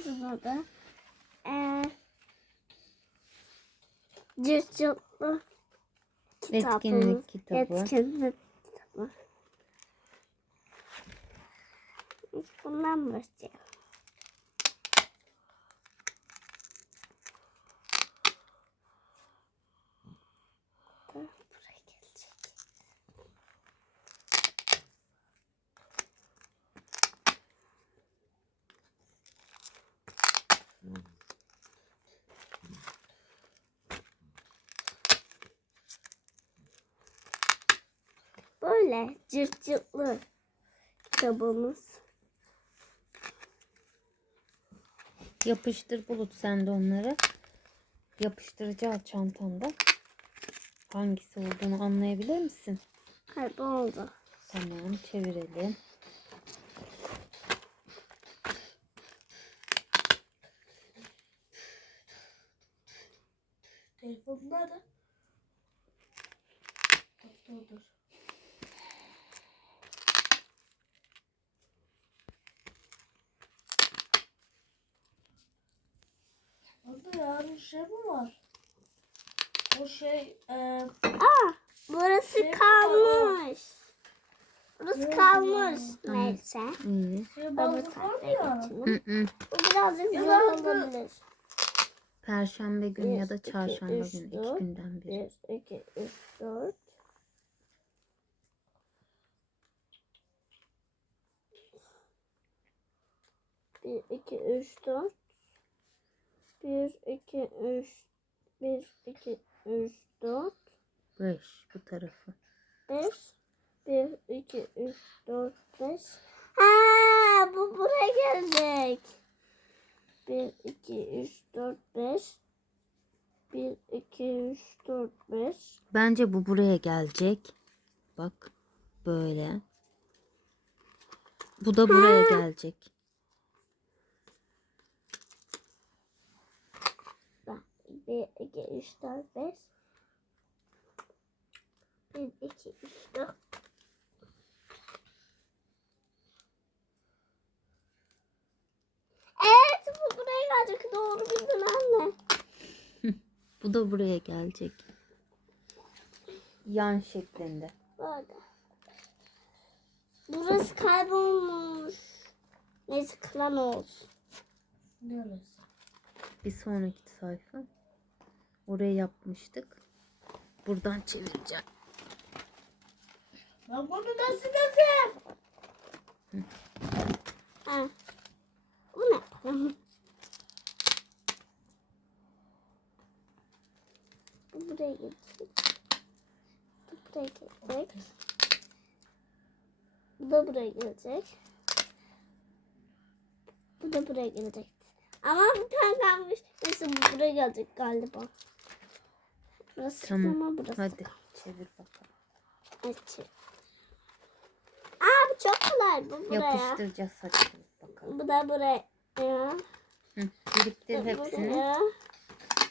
kitabımızın adı. Ee, Cırcırtlı kitabı. Etkinlik kitabı. Etkinlik kitabı. Bundan başlayalım. Da Buraya gelecek. Böyle cırt cırtlı kitabımız. Yapıştır bulut sen de onları. Yapıştırıcı al çantanda. Hangisi olduğunu anlayabilir misin? Kayboldu. Tamam çevirelim. Telefonum nerede? Dur Orada yarın şey mi var? O şey e, Aa, burası Şey kalmış. Burası kalmış. ya? Neyse. Şey var ya. Bu birazcık Ya zor olabilir. Perşembe günü ya da Bir, iki, çarşamba üç, günü. iki dört, günden biri. 1, 2, 3, 4. Bir, iki, üç, dört. Bir, iki, üç. Bir, iki, üç, dört. Beş bu tarafı. Beş. Bir, iki, üç, dört, beş. Ha, bu buraya gelecek. Bir, iki, üç, dört, beş. Bir, iki, üç, dört, beş. Bence bu buraya gelecek. Bak böyle. Bu da buraya gelecek. Bak, bir, iki, üç, dört, beş. Bir, iki, üç, dört. Evet, bu buraya gelecek. Doğru bildin anne. Bu da buraya gelecek. Yan şeklinde. Böyle. Burası kaybolmuş. Neyse klan olsun. Neresi? Bir sonraki sayfa. Oraya yapmıştık. Buradan çevireceğim. Ben bunu nasıl? Ha. Bu ne? Bu buraya gelecek. Bu buraya gelecek. Bu da buraya gelecek. Bu da buraya gelecek. Ama bir tane kalmış. Neyse bu buraya gelecek galiba. Burası Tamam. ama burası. Hadi çevir bakalım. Açın. Aa bu çok kolay. Bu buraya. Yapıştıracağız hadi çevir bakalım. Bu da buraya. Hı, biriktir Bu hepsini. buraya.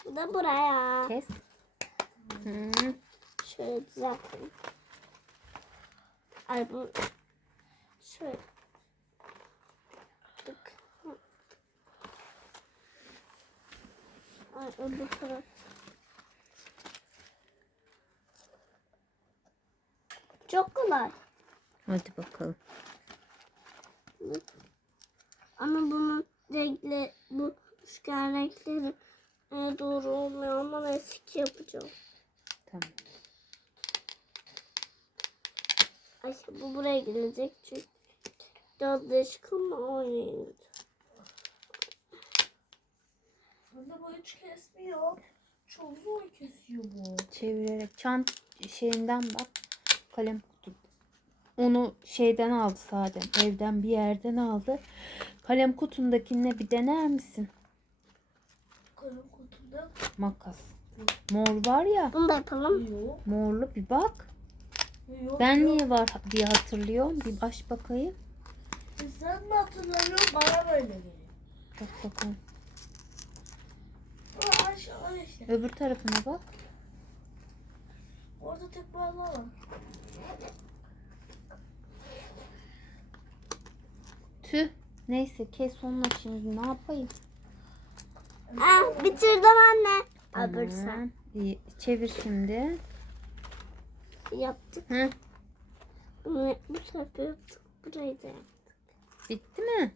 Bu da buraya. Kes. Hı, Şöyle düzeltelim. Ay bu şöyle. Bak. Ay öbür taraf. Çok kolay. hadi bakalım. Ama bunun renkli, bu üçgen renkleri e, doğru olmuyor ama eski yapacağım. Tamam. Ay bu buraya gelecek çünkü biraz değişik ama oynayın. Bende bu hiç kesmiyor. Çok zor kesiyor bu. Çevirerek çant şeyinden bak. Kalem kutu. Onu şeyden aldı zaten. Evden bir yerden aldı. Kalem kutundakine bir dener misin? Kalem kutumda Makas. Mor var ya. Bunu da yapalım. yok. Morlu bir bak. Yok. Ben yok. niye var diye hatırlıyorum. Bir baş bakayım. Sen mi hatırlamıyorsun? Bana böyle geliyor. Bak bakalım. Aa, aşağı işte. Öbür tarafına bak. Orada tek bağlı var. Tüh. Neyse kes onunla şimdi ne yapayım? Ah, bitirdim anne. Sen. Tamam. İyi, Çevir şimdi. Yaptık. Hı, Bunu bu sefer yaptık. Burayı da yaptık. bitti mi?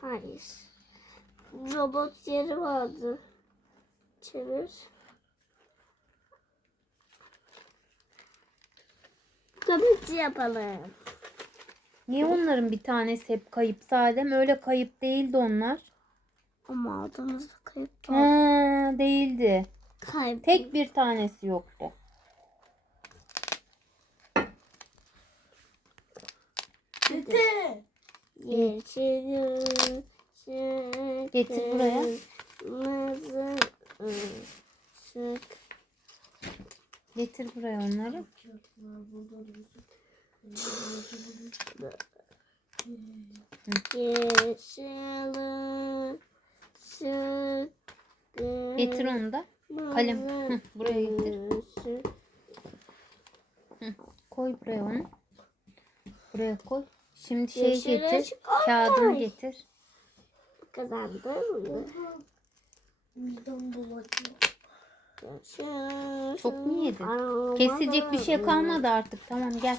Hayır. Robot yeri vardı. Çevir. Tabii yapalım. Niye onların bir tanesi hep kayıp Sadem? Öyle kayıp değildi onlar. Ama adımızda kayıp Ha, da değildi. kayıp. Tek bir tanesi yoktu. Bitti. Yeşil Getir buraya. Getir buraya onları. Getir onu da. Kalem. Hı, buraya getir. Koy buraya onu. Buraya koy. Şimdi şey getir. Kağıdını getir. Kazandım. Midem bulanıyor. Çok mu yedin? ışık Kesilecek bir şey kalmadı artık. Tamam gel.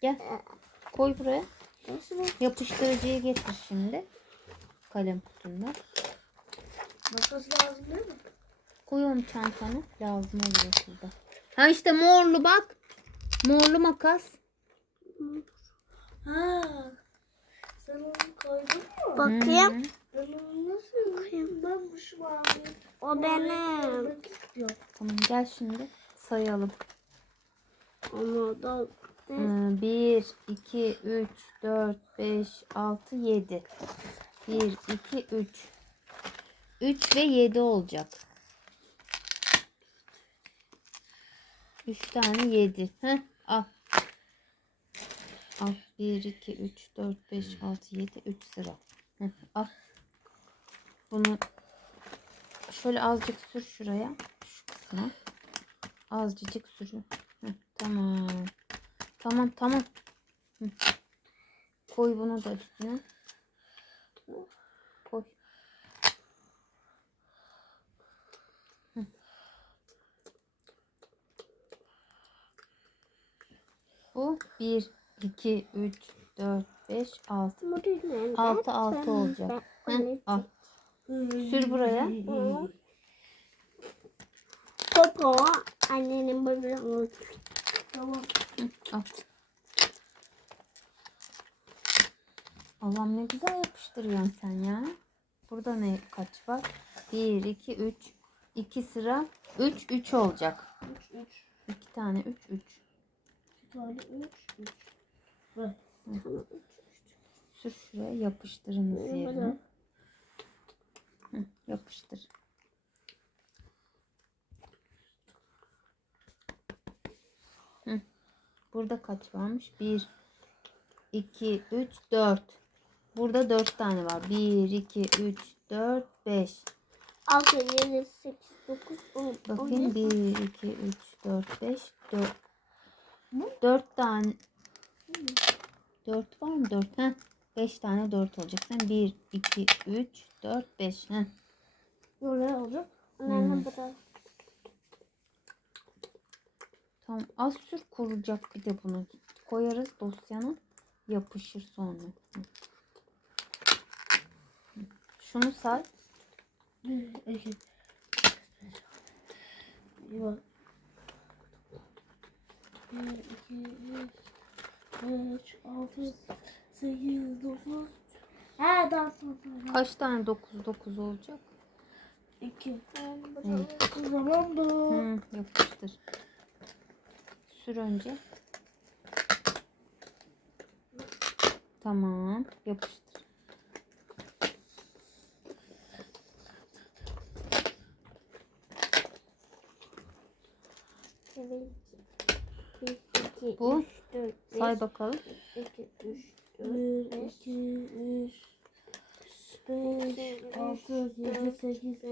Gel. Koy buraya. Yapıştırıcıyı getir şimdi. Kalem kutunda. Makas lazım değil mi? Koy onu çantana. Lazım olur okulda. Ha işte morlu bak. Morlu makas. Ha. Sen onu koydun mu? Bakayım. Hı. Ben O benim. Tamam gel şimdi sayalım. Onu da 1, 2, 3, 4, 5, 6, 7. 1, 2, 3. 3 ve 7 olacak. 3 tane 7. Heh, al. Al. 1, 2, 3, 4, 5, 6, 7. 3 sıra. Heh, al. Bunu şöyle azıcık sür şuraya. Şu kısma. Azıcık sürün. Tamam. Tamam tamam. Hı. Koy bunu da üstüne. Koy. Hı. Bu 1, 2, 3, 4, 5, 6. Murillen. 6 6 olacak. Hı, al. Sür buraya. Popo annenin böyle Tamam. Al. Allah'ım ne güzel yapıştırıyorsun sen ya. Burada ne kaç var? 1, 2, 3. 2 sıra. 3, 3 olacak. 3 3. 2 tane 3, 3. 2 tane 3 3. Ver. Sür şuraya yapıştırınız yerine. Hı, yapıştır. Hı. Burada kaç varmış? 1, 2, 3, 4. Burada 4 tane var. 1, 2, 3, 4, 5. 6, 7, 8, 9, 10, Bakayım 11. 1, 2, 3, 4, 5, 4. 4 tane. 4 var mı? 4. Heh. 5 tane 4 olacak. Sen 1, 2, 3, 4, 5. Heh. Böyle olacak. Annenin bırak. Tamam az sür kuracak bir de bunu. Koyarız dosyana. Yapışır sonra. Şunu say. 1 2 İyi bak. 1 2 3 5 6 8 9 Ha daha sonra. Kaç tane 9 9 olacak? 2 O zaman bu. Hı, yapıştır. Sür önce. Tamam. Yapıştır. Evet. 1, 2, Bu. 3, 4, 5, Say bakalım. 2, 3, 1 4, 5, 2 3 5 6 7 8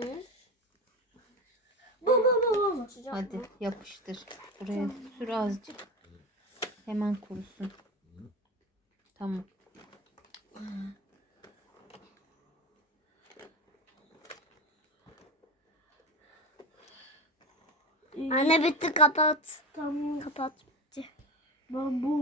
al al. Hadi yapıştır. Buraya sür azıcık. Hemen kurusun. Tamam. Anne bitti kapat. Tamam. Kapat. Bitti. Ben bu